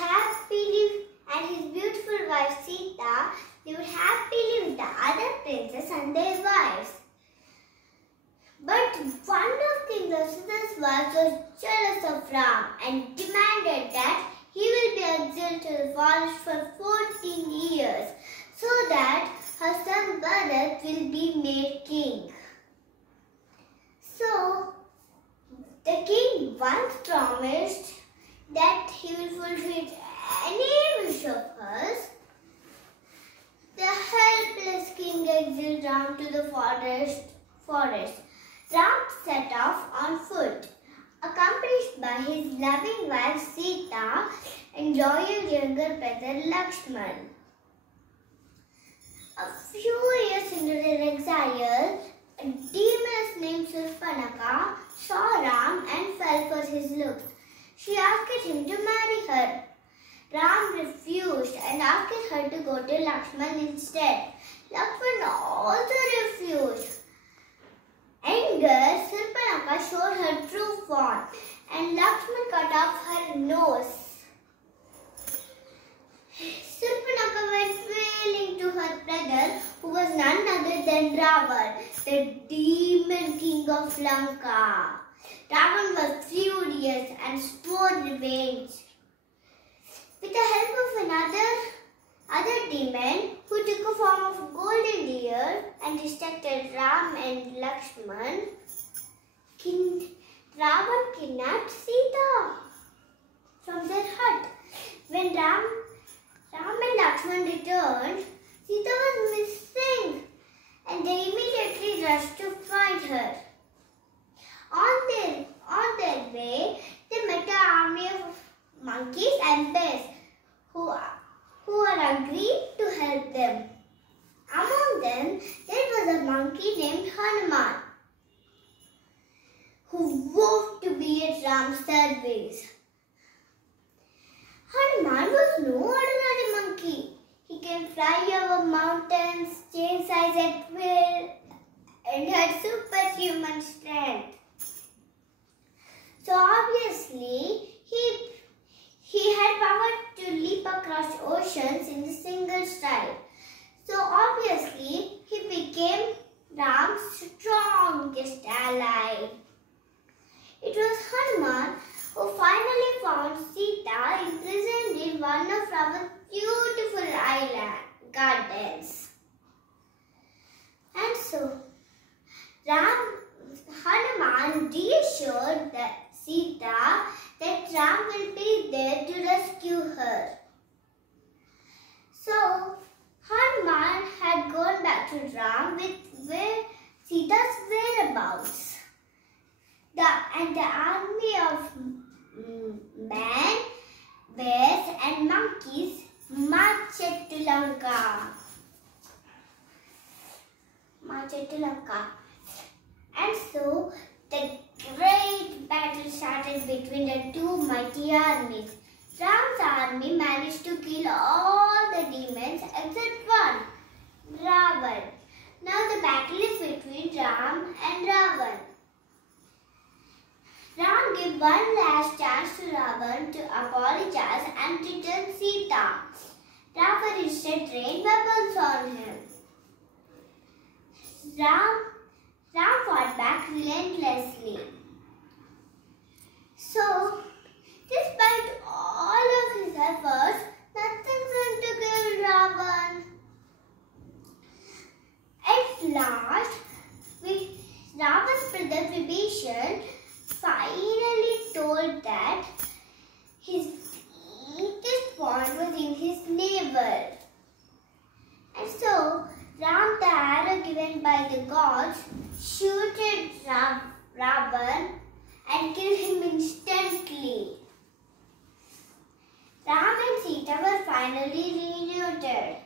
happily, and his beautiful wife Sita lived happily with the other princes and their wives. But one of King Dasharatha's wives was jealous of Ram and demanded that he will be exiled to the forest for 14 years so that her son Bharat will be made king. So, the king once promised that he will fulfill any wish of hers. The helpless king exiled Ram to the forest. Ram set off on foot, accompanied by his loving wife Sita and loyal younger brother Lakshman. A few years into their exile, a demoness named Surpanaka saw Ram and fell for his looks. She asked him to marry her. Ram refused and asked her to go to Lakshman instead. Lakshman also refused. Anger, Surpanaka showed her true form and Lakshman cut off her nose. Surpanaka went wailing to her brother, who was none other than Ravan, the demon king of Lanka. Ravan was furious and swore revenge. With the help of another demon who took a form of golden deer and distracted Ram and Lakshman, Ravan kidnapped Sita from their hut. When Ram and Lakshman returned, Sita was missing and they immediately rushed to find her. On their way, they met an army of monkeys and bears who were agreed to help them. Among them, there was a monkey named Hanuman, who vowed to be at Ram's service. Hanuman was no ordinary monkey. He can fly over mountains, change size at will, and had superhuman strength. So obviously, he had power to leap across oceans in a single stride. So obviously, he became Ram's strongest ally. It was Hanuman who finally found Sita imprisoned in one of Ravan's beautiful island gardens. And so, Hanuman reassured Sita that Ram will be there to rescue her. So, Hanuman had gone back to Ram with Sita's whereabouts. And the army of men, bears and monkeys marched to Lanka. And so, the great battle started between the two mighty armies. Ram's army managed to kill all the demons except one, Ravan. Now the battle is between Ram and Ravan. Ram gave one last chance to Ravan to apologize and return Sita. Ravan instead rained weapons on him. Ram fought back relentlessly. So, despite all of his efforts, nothing seemed to kill Ravan. At last, Ravan's brother Vibhishan finally told that his weakest point was in his navel. And so, Ram, the arrow given by the gods, shooted Ravan and killed him instantly. Ram and Sita were finally reunited.